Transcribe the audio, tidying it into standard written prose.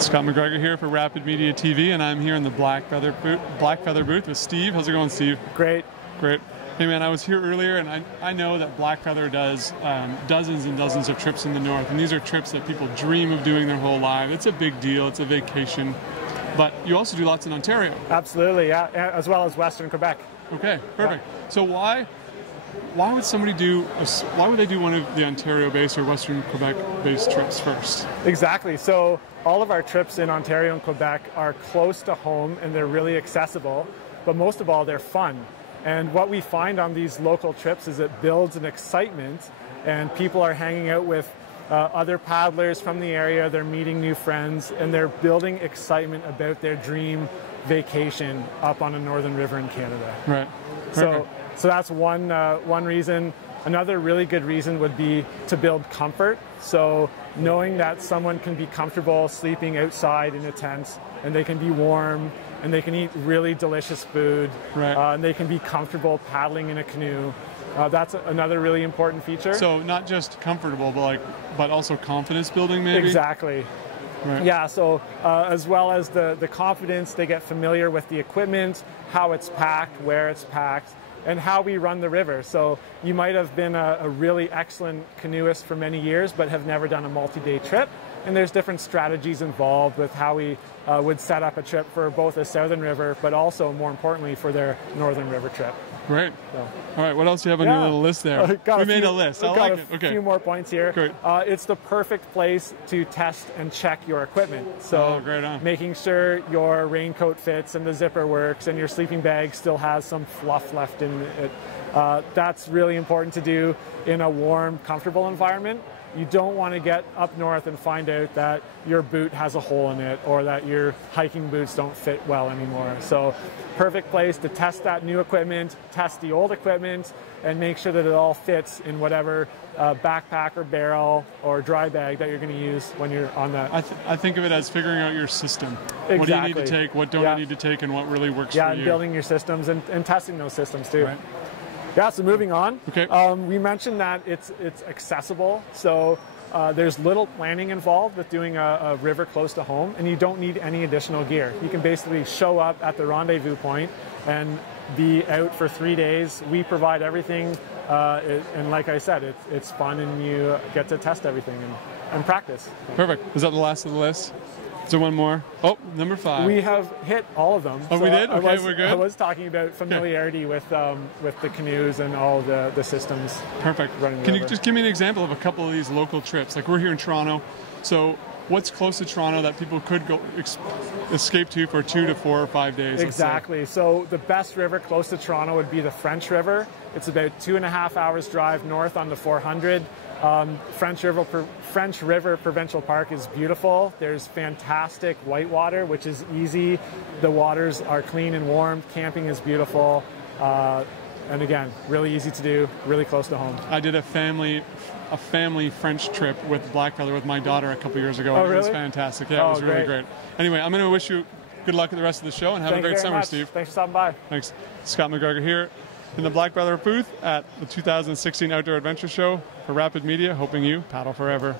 Scott McGregor here for Rapid Media TV, and I'm here in the Black Feather booth with Steve. How's it going, Steve? Great. Great. Hey man, I was here earlier, and I know that Black Feather does dozens and dozens of trips in the north, and these are trips that people dream of doing their whole life. It's a big deal. It's a vacation. But you also do lots in Ontario. Absolutely, yeah, as well as Western Quebec. Okay, perfect. Yeah. So why would they do one of the Ontario-based or Western Quebec-based trips first? Exactly. So all of our trips in Ontario and Quebec are close to home, and they're really accessible. But most of all, they're fun. And what we find on these local trips is it builds an excitement, and people are hanging out with other paddlers from the area. They're meeting new friends, and they're building excitement about their dream vacation up on a northern river in Canada. Right. Perfect. So that's one reason. Another really good reason would be to build comfort. So knowing that someone can be comfortable sleeping outside in a tent, and they can be warm, and they can eat really delicious food, right. And they can be comfortable paddling in a canoe. That's another really important feature. So not just comfortable, but also confidence building, maybe? Exactly. Right. Yeah, so as well as the confidence, they get familiar with the equipment, how it's packed, where it's packed, and how we run the river. So you might have been a really excellent canoeist for many years, but have never done a multi-day trip. And there's different strategies involved with how we would set up a trip for both a southern river, but also, more importantly, for their northern river trip. Great. So. All right, what else do you have on your little list there? We made a list. I like it. Okay. A few more points here. Great. It's the perfect place to test and check your equipment. So great on. Making sure your raincoat fits and the zipper works and your sleeping bag still has some fluff left in it. That's really important to do in a warm, comfortable environment. You don't want to get up north and find out that your boot has a hole in it or that your hiking boots don't fit well anymore. So perfect place to test that new equipment, test the old equipment, and make sure that it all fits in whatever backpack or barrel or dry bag that you're going to use when you're on that. I think of it as figuring out your system. Exactly. What do you need to take, what don't you need to take, and what really works for you. Yeah, and building your systems and testing those systems too. Right. Yeah, so moving on. Okay. We mentioned that it's accessible, so there's little planning involved with doing a river close to home, and you don't need any additional gear. You can basically show up at the rendezvous point and be out for 3 days. We provide everything, and like I said, it's fun, and you get to test everything and practice. Perfect. Is that the last of the list? Is there one more? Oh, number 5. We have hit all of them. Oh, so we did? Okay, we're good. I was talking about familiarity with the canoes and all the systems. Perfect. Can you just give me an example of a couple of these local trips? Like, we're here in Toronto, so what's close to Toronto that people could go escape to for 2 to 4 or 5 days? Exactly. So the best river close to Toronto would be the French River. It's about 2.5 hours drive north on the 400. French River Provincial Park is beautiful. There's fantastic whitewater, which is easy. The waters are clean and warm. Camping is beautiful. And again, really easy to do, really close to home. I did a family French trip with Black Feather with my daughter a couple years ago. Oh, really? It was fantastic. Yeah, it was really great. Anyway, I'm going to wish you good luck with the rest of the show, and have a great summer, Steve. Thanks for stopping by. Thanks. Scott McGregor here in the Black Feather booth at the 2016 Outdoor Adventure Show for Rapid Media, hoping you paddle forever.